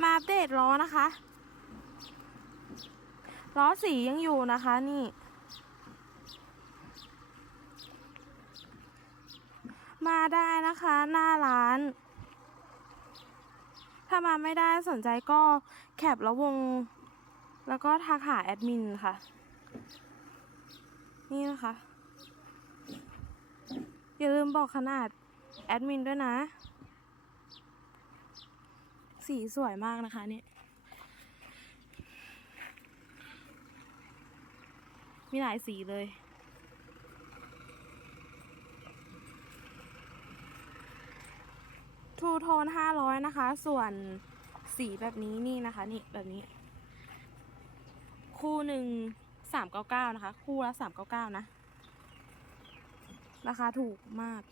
มาอัปเดตล้อนะคะ ล้อสียังอยู่นะคะนี่ มาได้นะคะหน้าร้าน ถ้ามาไม่ได้สนใจก็แคปแล้ววง แล้วก็ทักหาแอดมินค่ะ นี่นะคะ อย่าลืมบอกขนาดแอดมินด้วยนะ สีสวยมากนะคะเนี่ย มีหลายสีเลย ทูโทนห้าร้อยนะคะ ส่วนสีแบบนี้นี่นะคะนี่แบบนี้ คู่หนึ่งสามเก้าเก้านะคะ คู่ละสามเก้าเก้านะ ราคาถูกมาก